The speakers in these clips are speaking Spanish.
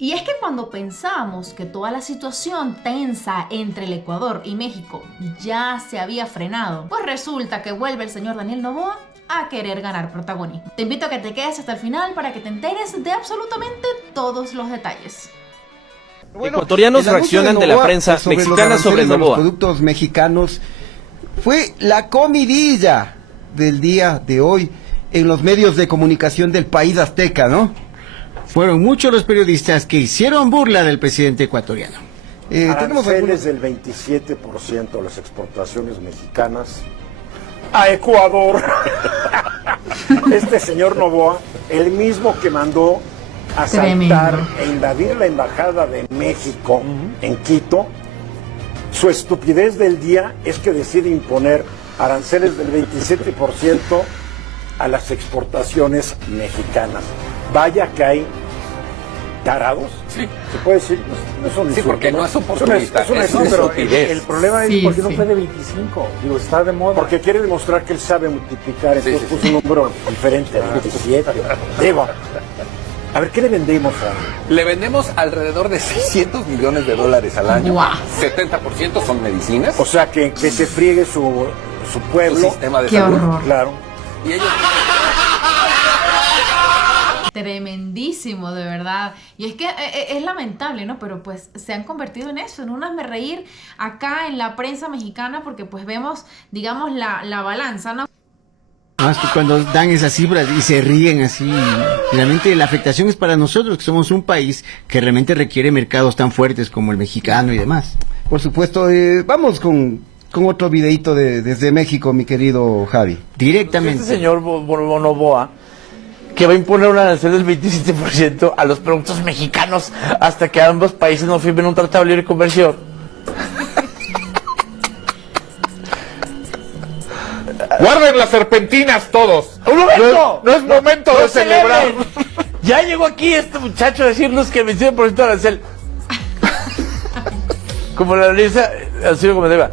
Y es que cuando pensamos que toda la situación tensa entre el Ecuador y México ya se había frenado, pues resulta que vuelve el señor Daniel Noboa a querer ganar protagonismo. Te invito a que te quedes hasta el final para que te enteres de absolutamente todos los detalles. Bueno, ecuatorianos reaccionan de la prensa mexicana sobre Noboa. Los productos mexicanos fue la comidilla del día de hoy en los medios de comunicación del país azteca, ¿no? Fueron muchos los periodistas que hicieron burla del presidente ecuatoriano. Tenemos Aranceles del 27% de las exportaciones mexicanas a Ecuador. Este señor Noboa, el mismo que mandó asaltar e invadir la embajada de México en Quito, su estupidez del día es que decide imponer aranceles del 27% a las exportaciones mexicanas. Vaya que hay tarados, sí. Se puede decir, no son sí, porque no es oportunista, es una estupidez. El problema es por qué no fue de 25, digo, está de moda. Porque quiere demostrar que él sabe multiplicar, entonces puso un número diferente, 27. Digo, a ver, ¿qué le vendemos a...? Le vendemos alrededor de $600 millones al año. Wow. 70% son medicinas. O sea, que se friegue su pueblo. Su sistema de Qué salud. horror. Claro. Y ellos... Tremendísimo, de verdad. Y es que es lamentable, ¿no? Pero pues se han convertido en eso, en un hazmerreír acá en la prensa mexicana, porque pues vemos, digamos, la balanza, ¿no? Más que cuando dan esas cifras y se ríen así, realmente la afectación es para nosotros, que somos un país que realmente requiere mercados tan fuertes como el mexicano y demás. Por supuesto, vamos con otro videito desde México, mi querido Javi. Directamente. Este señor Noboa, que va a imponer un arancel del 27% a los productos mexicanos hasta que ambos países no firmen un tratado de libre comercio. ¡Guarden las serpentinas todos! ¡Un momento! No es momento de celebrar. Ya llegó aquí este muchacho a decirnos que el 27% de arancel. Como la risa, así como deba.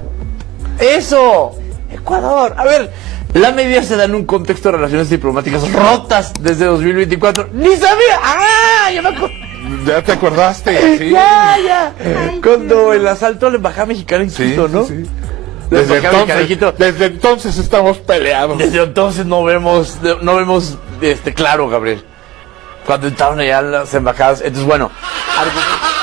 ¡Eso! Ecuador. A ver, la medida se da en un contexto de relaciones diplomáticas rotas desde 2024. ¡Ni sabía! ¡Ah! Ya me acuerdo. Ya te acordaste, sí. Ya. Cuando el asalto a la embajada mexicana en Quito, ¿no? Sí. Desde entonces estamos peleados. Desde entonces no vemos claro, Gabriel. Cuando estaban allá las embajadas. Entonces, bueno.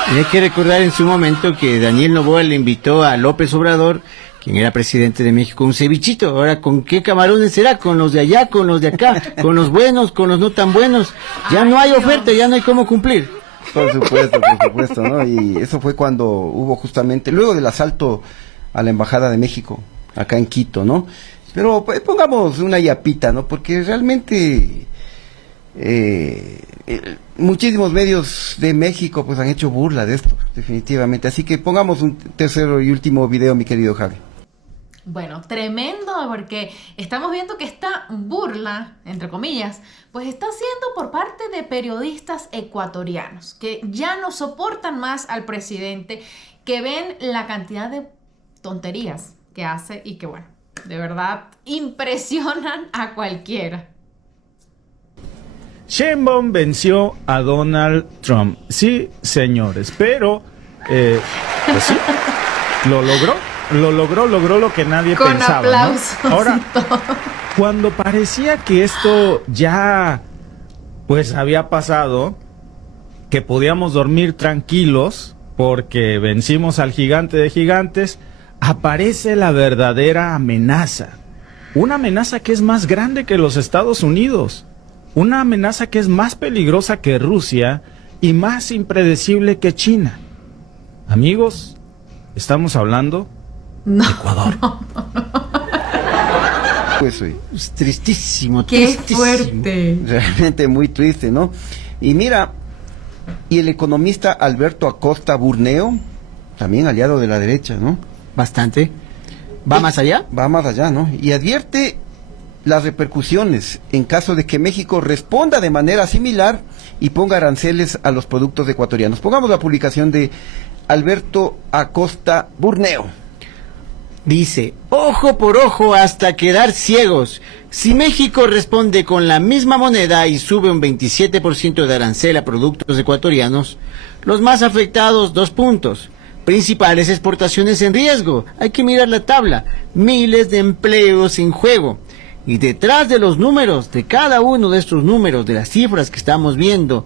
Hay que recordar en su momento que Daniel Noboa le invitó a López Obrador, quien era presidente de México, un cevichito. Ahora, ¿con qué camarones será? ¿Con los de allá, con los de acá? ¿Con los buenos, con los no tan buenos? Ya no hay oferta, ya no hay cómo cumplir. Por supuesto, ¿no? Y eso fue cuando hubo justamente, luego del asalto a la Embajada de México, acá en Quito, ¿no? Pero pues, pongamos una yapita, ¿no? Porque realmente muchísimos medios de México pues han hecho burla de esto, definitivamente. Así que pongamos un tercero y último video, mi querido Javi. Bueno, tremendo, porque estamos viendo que esta burla, entre comillas, pues está siendo por parte de periodistas ecuatorianos, que ya no soportan más al presidente, que ven la cantidad de tonterías que hace y que, bueno, de verdad impresionan a cualquiera. Sheinbaum venció a Donald Trump. Sí, señores, pero pues sí, logró lo que nadie con pensaba, aplausos, ¿no? Ahora, y todo. cuando parecía que esto ya pues había pasado, que podíamos dormir tranquilos porque vencimos al gigante de gigantes, aparece la verdadera amenaza. Una amenaza que es más grande que los Estados Unidos. Una amenaza que es más peligrosa que Rusia y más impredecible que China. Amigos, estamos hablando de Ecuador. Pues Es tristísimo, ¡Qué tristísimo. fuerte! realmente muy triste, ¿no? Y mira, y el economista Alberto Acosta Burneo, también aliado de la derecha, ¿no? Bastante. ¿Va más allá? Va más allá, ¿no? Y advierte las repercusiones en caso de que México responda de manera similar y ponga aranceles a los productos ecuatorianos. Pongamos la publicación de Alberto Acosta Burneo. Dice, ojo por ojo hasta quedar ciegos. Si México responde con la misma moneda y sube un 27% de arancel a productos ecuatorianos, los más afectados, 2 puntos. Principales exportaciones en riesgo. Hay que mirar la tabla. Miles de empleos en juego. Y detrás de los números, de cada uno de estos números, de las cifras que estamos viendo,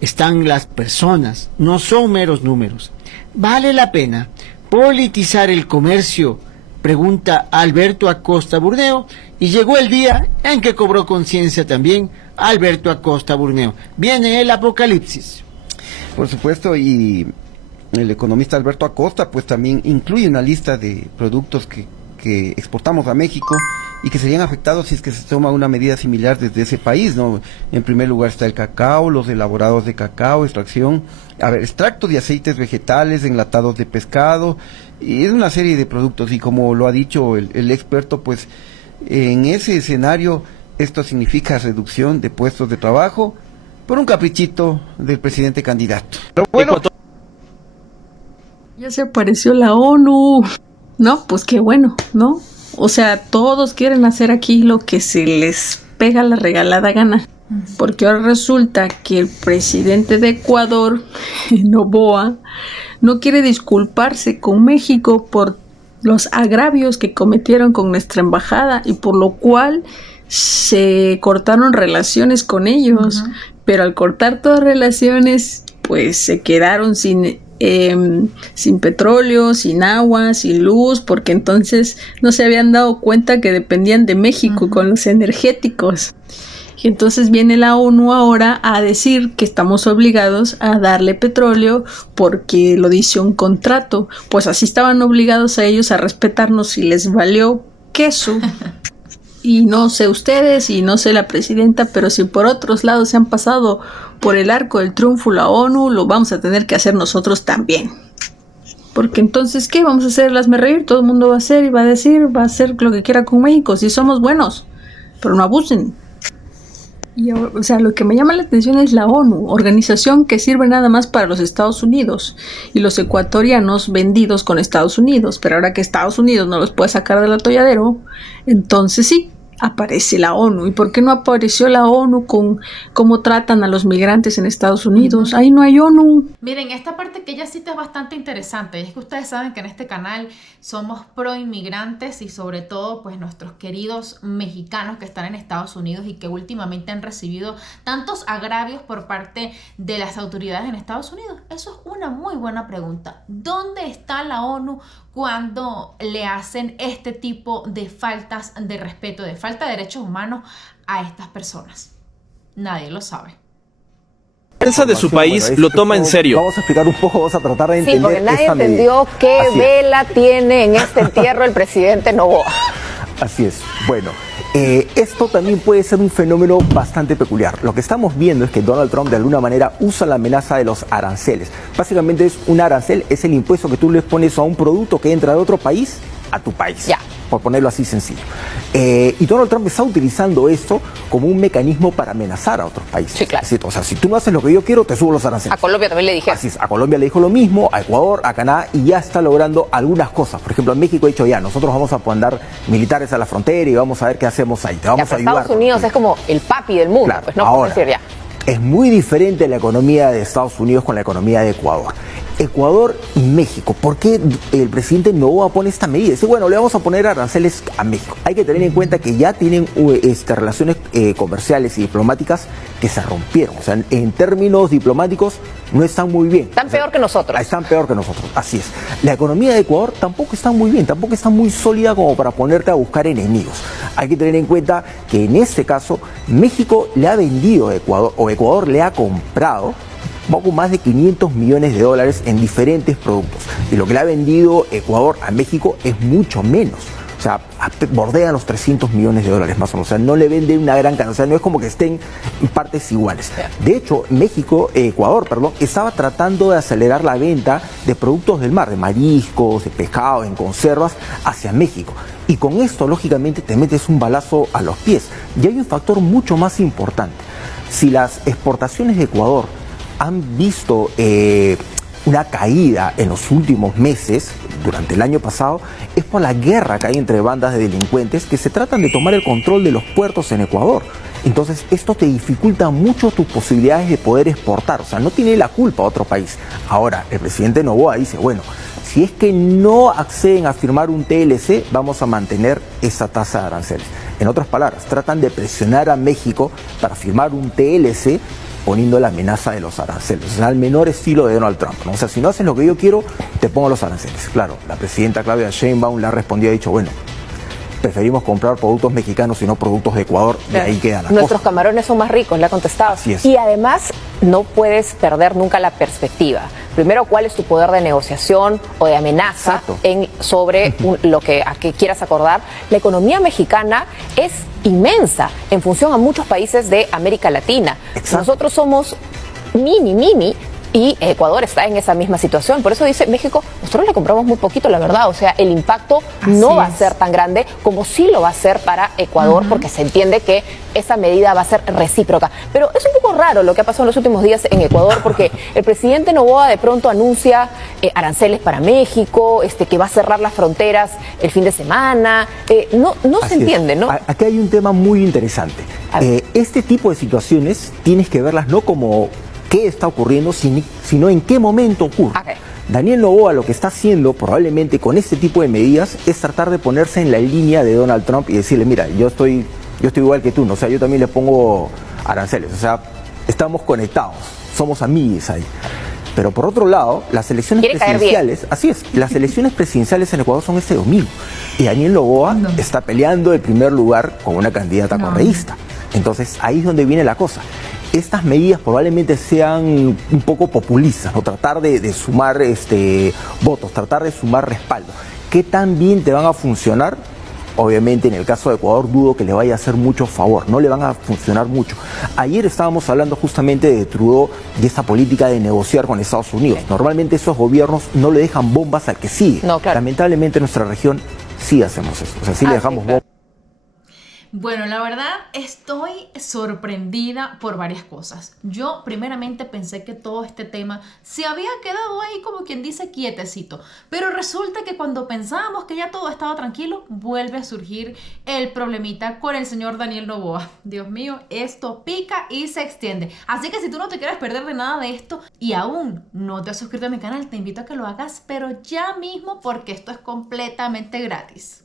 están las personas. No son meros números. ¿Vale la pena politizar el comercio? Pregunta Alberto Acosta Burneo, y llegó el día en que cobró conciencia también Alberto Acosta Burneo. Viene el apocalipsis. Por supuesto, y el economista Alberto Acosta pues también incluye una lista de productos que exportamos a México y que serían afectados si es que se toma una medida similar desde ese país, ¿no? En primer lugar está el cacao, los elaborados de cacao, extractos de aceites vegetales, enlatados de pescado, y es una serie de productos, y como lo ha dicho el experto, pues en ese escenario esto significa reducción de puestos de trabajo por un caprichito del presidente candidato. Pero bueno, ya se apareció la ONU. No, pues qué bueno, ¿no? O sea, todos quieren hacer aquí lo que se les pega la regalada gana. Porque ahora resulta que el presidente de Ecuador, Noboa, no quiere disculparse con México por los agravios que cometieron con nuestra embajada y por lo cual se cortaron relaciones con ellos. Pero al cortar todas relaciones, pues se quedaron sin petróleo, sin agua, sin luz, porque entonces no se habían dado cuenta que dependían de México con los energéticos. Y entonces viene la ONU ahora a decir que estamos obligados a darle petróleo porque lo dice un contrato. Pues así estaban obligados a ellos a respetarnos y les valió queso. Y no sé ustedes y no sé la presidenta, pero si por otros lados se han pasado por el arco del triunfo la ONU, lo vamos a tener que hacer nosotros también. Porque entonces, ¿qué? Vamos a hacer hazme reír, todo el mundo va a hacer y va a decir, va a hacer lo que quiera con México, si somos buenos, pero no abusen. Y, o sea, lo que me llama la atención es la ONU, organización que sirve nada más para los Estados Unidos y los ecuatorianos vendidos con Estados Unidos, pero ahora que Estados Unidos no los puede sacar del atolladero, entonces sí, aparece la ONU. ¿Y por qué no apareció la ONU con cómo tratan a los migrantes en Estados Unidos? Ahí no hay ONU. Miren, esta parte que ella cita es bastante interesante. Y es que ustedes saben que en este canal somos pro inmigrantes y sobre todo pues nuestros queridos mexicanos que están en Estados Unidos y que últimamente han recibido tantos agravios por parte de las autoridades en Estados Unidos. Eso es una muy buena pregunta. ¿Dónde está la ONU cuando le hacen este tipo de faltas de respeto, de falta de derechos humanos a estas personas? Nadie lo sabe. La prensa de su país lo toma en serio. Vamos a explicar un poco, vamos a tratar de entender. Sí, porque nadie entendió qué vela tiene en este entierro el presidente Noboa. Así es. Bueno, esto también puede ser un fenómeno bastante peculiar. Lo que estamos viendo es que Donald Trump de alguna manera usa la amenaza de los aranceles. Básicamente es un arancel, es el impuesto que tú le pones a un producto que entra de otro país a tu país. Ya. Por ponerlo así sencillo. Y Donald Trump está utilizando esto como un mecanismo para amenazar a otros países. Sí, claro. Es decir, o sea, si tú no haces lo que yo quiero, te subo los aranceles. A Colombia también le dije. Así es, a Colombia le dijo lo mismo, a Ecuador, a Canadá, y ya está logrando algunas cosas. Por ejemplo, en México ha dicho ya, nosotros vamos a mandar militares a la frontera y vamos a ver qué hacemos ahí. Te vamos a ayudar. Estados Unidos es como el papi del mundo, claro, pues no ahora, puedo decir ya. Es muy diferente la economía de Estados Unidos con la economía de Ecuador. Ecuador y México. ¿Por qué el presidente Noboa pone esta medida? Dice, bueno, le vamos a poner aranceles a México. Hay que tener en cuenta que ya tienen relaciones comerciales y diplomáticas que se rompieron. O sea, en términos diplomáticos no están muy bien. Están peor que nosotros. Están peor que nosotros, así es. La economía de Ecuador tampoco está muy bien, tampoco está muy sólida como para ponerte a buscar enemigos. Hay que tener en cuenta que en este caso México le ha vendido a Ecuador, o Ecuador le ha comprado poco más de 500 millones de dólares en diferentes productos. Y lo que le ha vendido Ecuador a México es mucho menos. O sea, bordean los 300 millones de dólares más o menos. O sea, no le vende una gran cantidad. O sea, no es como que estén en partes iguales. De hecho, Ecuador, estaba tratando de acelerar la venta de productos del mar, de mariscos, de pescado, en conservas, hacia México. Y con esto, lógicamente, te metes un balazo a los pies. Y hay un factor mucho más importante. Si las exportaciones de Ecuador han visto una caída en los últimos meses, durante el año pasado, es por la guerra que hay entre bandas de delincuentes que se tratan de tomar el control de los puertos en Ecuador. Entonces esto te dificulta mucho tus posibilidades de poder exportar, o sea, no tiene la culpa otro país. Ahora, el presidente Noboa dice, bueno, si es que no acceden a firmar un TLC, vamos a mantener esa tasa de aranceles. En otras palabras, tratan de presionar a México para firmar un TLC poniendo la amenaza de los aranceles, o sea, al menor estilo de Donald Trump, ¿no? O sea, si no haces lo que yo quiero, te pongo los aranceles. Claro, la presidenta Claudia Sheinbaum le ha respondido y ha dicho, bueno, preferimos comprar productos mexicanos y no productos de Ecuador, y ahí quedan las Nuestros cosas. Camarones son más ricos, le ha contestado. Así es. Y además, no puedes perder nunca la perspectiva. Primero, ¿cuál es tu poder de negociación o de amenaza sobre lo que a qué quieras acordar? La economía mexicana es inmensa en función a muchos países de América Latina. Exacto. Nosotros somos mini, y Ecuador está en esa misma situación. Por eso dice México, nosotros le compramos muy poquito, la verdad. O sea, el impacto no va a ser tan grande como sí lo va a ser para Ecuador, porque se entiende que esa medida va a ser recíproca. Pero es un poco raro lo que ha pasado en los últimos días en Ecuador, porque el presidente Noboa de pronto anuncia aranceles para México, que va a cerrar las fronteras el fin de semana. No se entiende, ¿no? Aquí hay un tema muy interesante. Este tipo de situaciones tienes que verlas no como qué está ocurriendo, sino en qué momento ocurre. Daniel Noboa lo que está haciendo probablemente con este tipo de medidas es tratar de ponerse en la línea de Donald Trump y decirle, mira, yo estoy igual que tú, ¿no? O sea, yo también le pongo aranceles, o sea, estamos conectados, somos amigos ahí. Pero por otro lado, las elecciones presidenciales, así es, las elecciones presidenciales en Ecuador son este domingo. Y Daniel Noboa está peleando el primer lugar con una candidata correísta. Entonces, ahí es donde viene la cosa. Estas medidas probablemente sean un poco populistas, ¿no? Tratar de sumar votos, tratar de sumar respaldo. ¿Qué tan bien te van a funcionar? Obviamente en el caso de Ecuador dudo que le vaya a hacer mucho favor, no le van a funcionar mucho. Ayer estábamos hablando justamente de Trudeau y esa política de negociar con Estados Unidos. Normalmente esos gobiernos no le dejan bombas al que sigue. No, claro. Lamentablemente en nuestra región sí hacemos eso, o sea, sí le dejamos bombas. Bueno, la verdad estoy sorprendida por varias cosas. Yo primeramente pensé que todo este tema se había quedado ahí como quien dice quietecito, pero resulta que cuando pensábamos que ya todo estaba tranquilo, vuelve a surgir el problemita con el señor Daniel Noboa. Dios mío, esto pica y se extiende. Así que si tú no te quieres perder de nada de esto y aún no te has suscrito a mi canal, te invito a que lo hagas, pero ya mismo porque esto es completamente gratis.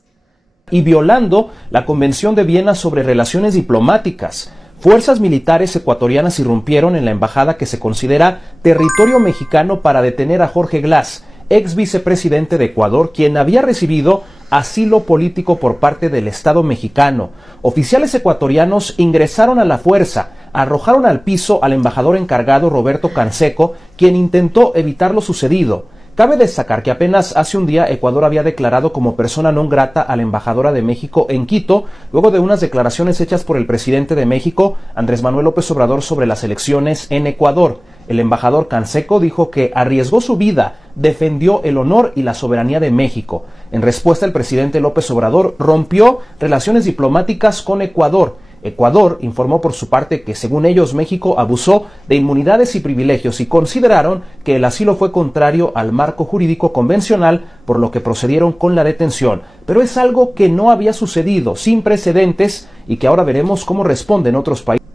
Y violando la Convención de Viena sobre Relaciones Diplomáticas. Fuerzas militares ecuatorianas irrumpieron en la embajada que se considera territorio mexicano para detener a Jorge Glass, ex vicepresidente de Ecuador, quien había recibido asilo político por parte del Estado mexicano. Oficiales ecuatorianos ingresaron a la fuerza, arrojaron al piso al embajador encargado Roberto Canseco, quien intentó evitar lo sucedido. Cabe destacar que apenas hace un día Ecuador había declarado como persona non grata a la embajadora de México en Quito, luego de unas declaraciones hechas por el presidente de México, Andrés Manuel López Obrador, sobre las elecciones en Ecuador. El embajador Canseco dijo que arriesgó su vida, defendió el honor y la soberanía de México. En respuesta, el presidente López Obrador rompió relaciones diplomáticas con Ecuador. Ecuador informó por su parte que, según ellos, México abusó de inmunidades y privilegios y consideraron que el asilo fue contrario al marco jurídico convencional, por lo que procedieron con la detención. Pero es algo que no había sucedido, sin precedentes, y que ahora veremos cómo responden otros países.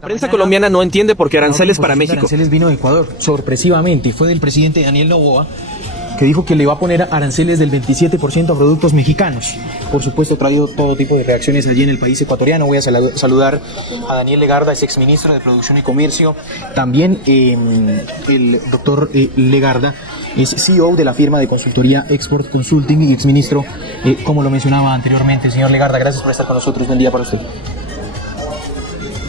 La prensa colombiana no entiende por qué aranceles para México. Aranceles vino de Ecuador, sorpresivamente, y fue del presidente Daniel Noboa, que dijo que le va a poner aranceles del 27% a productos mexicanos. Por supuesto, ha traído todo tipo de reacciones allí en el país ecuatoriano. Voy a saludar a Daniel Legarda, es exministro de Producción y Comercio. También el doctor Legarda es CEO de la firma de consultoría Export Consulting y exministro, como lo mencionaba anteriormente. Señor Legarda, gracias por estar con nosotros. Buen día para usted.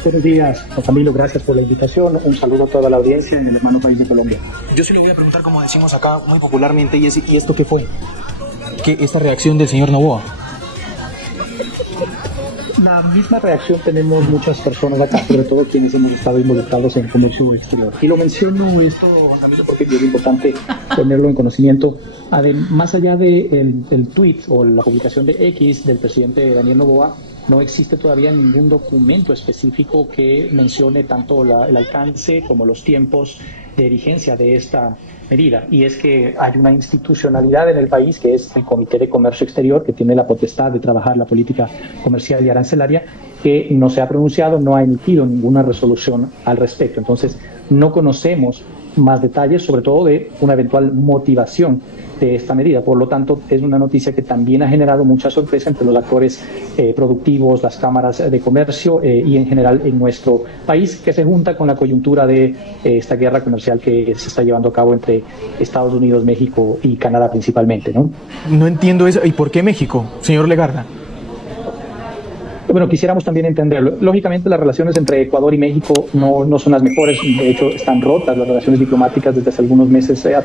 Buenos días, Juan Camilo, gracias por la invitación. Un saludo a toda la audiencia en el hermano país de Colombia. Yo sí le voy a preguntar, como decimos acá muy popularmente, ¿y esto qué fue? ¿Qué esta reacción del señor Noboa? La misma reacción tenemos muchas personas acá, sobre todo quienes hemos estado involucrados en el comercio exterior. Y lo menciono esto, Juan Camilo, porque es importante ponerlo en conocimiento. Más allá del tweet o la publicación de X del presidente Daniel Noboa, no existe todavía ningún documento específico que mencione tanto el alcance como los tiempos de vigencia de esta medida. Y es que hay una institucionalidad en el país que es el Comité de Comercio Exterior, que tiene la potestad de trabajar la política comercial y arancelaria, que no se ha pronunciado, no ha emitido ninguna resolución al respecto. Entonces, no conocemos más detalles, sobre todo de una eventual motivación de esta medida. Por lo tanto, es una noticia que también ha generado mucha sorpresa entre los actores productivos, las cámaras de comercio y en general en nuestro país, que se junta con la coyuntura de esta guerra comercial que se está llevando a cabo entre Estados Unidos, México y Canadá principalmente, ¿no? No entiendo eso. ¿Y por qué México, señor Legarda? Bueno, quisiéramos también entenderlo. Lógicamente, las relaciones entre Ecuador y México no son las mejores. De hecho, están rotas las relaciones diplomáticas desde hace algunos meses atrás.